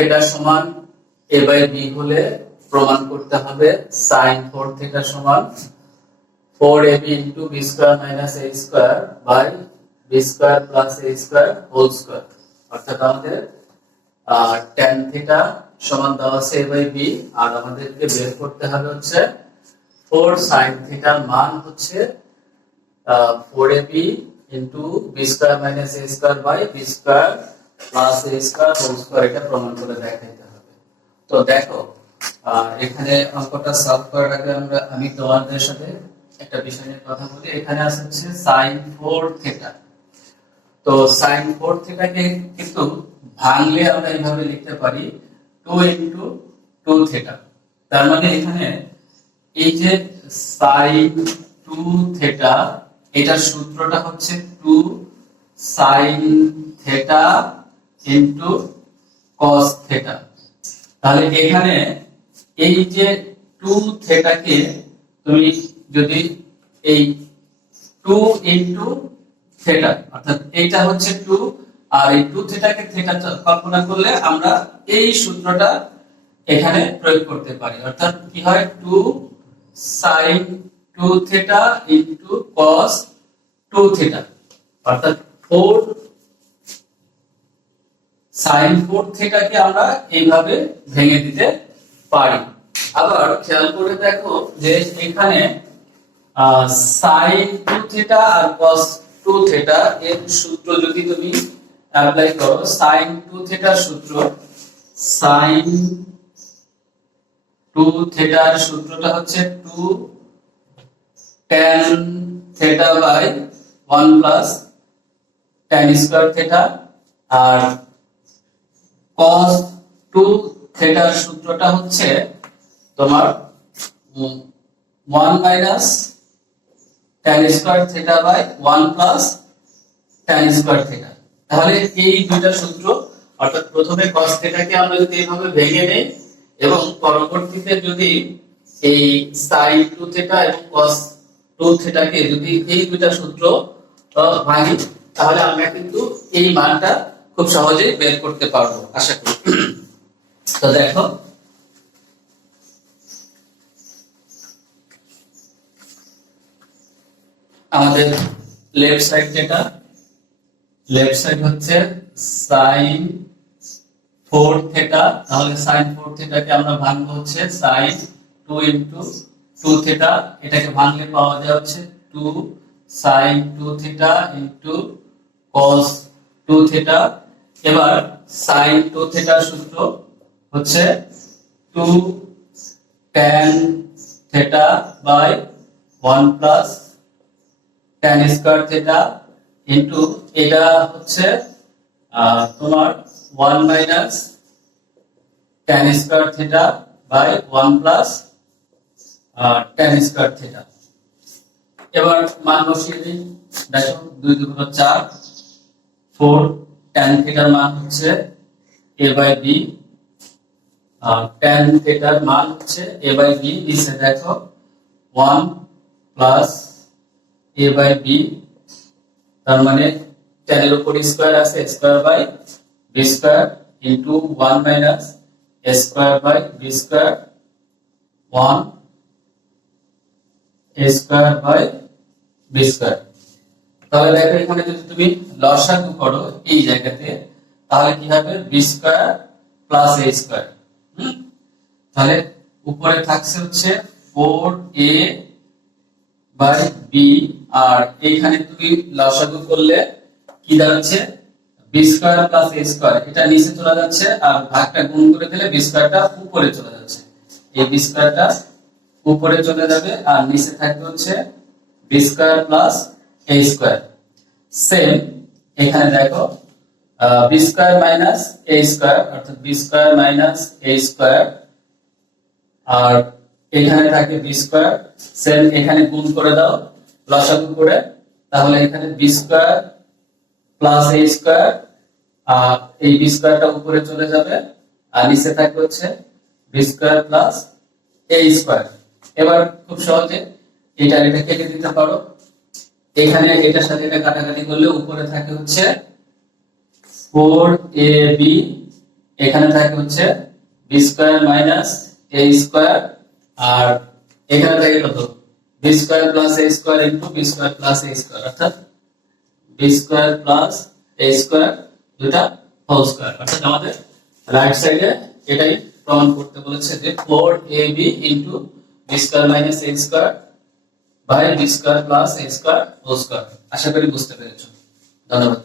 Theta সমান a by b হলে প্রমাণ করতে হবে sin 4 থিটা সমান 4ab into b square minus a square by b square plus a square whole square। অর্থাৎ আমাদের tan থিটা সমান দেওয়া আছে a by b, আর আমাদেরকে বের করতে হবে হচ্ছে 4 sin থিটার মান হচ্ছে 4ab into b square minus a square by b square plus a square whole square। এটা প্রমাণ করে দেখাইতে হবে। তো দেখো এখানে অঙ্কটা সলভ করার আগে আমি তোমাদের সাথে একটা বিষয় নিয়ে কথা বলি। এখানে আছে হচ্ছে sin 4 থিটা। তো sin 4 থিটাকে কিন্তু ভাঙলে আমরা এইভাবে লিখতে পারি 2 into 2 থিটা। তার মানে এখানে এই যে sin 2 থিটা এটার সূত্রটা হচ্ছে 2 sin theta into cos theta. তাহলে এখানে এই যে 2 থিটাকে তুমি যদি এই 2 into থিটা, অর্থাৎ এইটা হচ্ছে 2 আর এই 2 থিটাকে থিটা কল্পনা করলে আমরা এই সূত্রটা এখানে প্রয়োগ করতে পারি। অর্থাৎ কি হয় 2 sin 2 theta into cos 2 theta, অর্থাৎ 4 sin 4 থিটাকে আমরা এইভাবে ভেঙে দিতে পারি। আবার খেয়াল করে দেখো যে এখানে sin 2 থিটা আর cos 2 থিটা এর সূত্র যদি তুমি অ্যাপ্লাই করো, sin 2 থিটার সূত্র, sin 2 থিটার সূত্রটা হচ্ছে 2 tan theta by 1 plus tan square theta, আর cos 2 থিটার সূত্রটা হচ্ছে তোমার 1 minus tan square theta by 1 plus tan square theta. তাহলে এই দুইটা সূত্র, অর্থাৎ প্রথমে cos থিটাকে আমরা যদি এইভাবে ভেঙে নেই এবং পরবর্তীতে যদি এই sin 2 থিটা এবং cos 2 থিটাকে যদি এই দুইটা সূত্র ভাঙি, তাহলে আমরা কিন্তু এই মানটা খুব সহজেই বের করতে পারবো আশা করি। তো দেখো আমাদের লেফট সাইড যেটা, লেফট সাইড হচ্ছে sin 4 থিটা। তাহলে sin 4 থিটাকে আমরা ভাঙবো হচ্ছে sin 2 into 2 থিটা। এটাকে ভাঙলে পাওয়া যায় হচ্ছে 2 sin 2 থিটা into cos 2 থিটা। এবার sin 2 থিটার সূত্র হচ্ছে 2 tan theta by 1 plus tan square theta into এটা হচ্ছে তোমার 1 minus tan square theta by 1 plus tan square theta. এবার মান বসিয়ে দিই। দেখো 2 2 4, 4 tan থিটার মান হচ্ছে a বাই b, আর tan থিটার মান হচ্ছে a বাই b। নিচে দেখো 1 প্লাস a বাই b, তার মানে tan এর উপর স্কয়ার আছে, square by b square into 1 minus a square by b square, 1 a square by b square. তাহলে দেখো এখানে যদি তুমি লসাগু করো এই জায়গাতে, তাহলে কি হবে b square plus a square. তাহলে উপরে থাকছে হচ্ছে 4a বাই b, আর এইখানে তুমি লসাগু করলে কি দাঁড়াচ্ছে b square plus a square. এটা নিচে চলে যাচ্ছে আর ভাগটা গুণ করে দিলে b স্কয়ারটা উপরে চলে যাচ্ছে, এই b স্কয়ারটা উপরে চলে যাবে আর নিচে থাকবে হচ্ছে b square plus a square. Same এখানে দেখো b square minus a square, অর্থাৎ b square minus a square, আর এখানে থাকে b স্কয়ার। সেম এখানে গুণ করে দাও লসাগু করে, তাহলে এখানে b square plus a square, আর এই b স্কয়ারটা উপরে চলে যাবে আর নিচে থাকবে হচ্ছে b square plus a square. এবার খুব সহজে এটা কেটে দিতে পারো। এখানে এটার সাথে এটা কাটাকাটি করলে উপরে থাকে হচ্ছে 4ab এখানে থাকে হচ্ছে B square minus A square, আর এখানে থাকে কত B square plus A square into B square plus A square, অর্থাৎ B square plus A square দুটা হোল স্কয়ার। অর্থাৎ আমাদের রাইট সাইডে এটাই প্রমাণ করতে বলেছে যে 4ab into B square minus A square by B square plus A square whole square. আশা করি বুঝতে পেরেছো। ধন্যবাদ।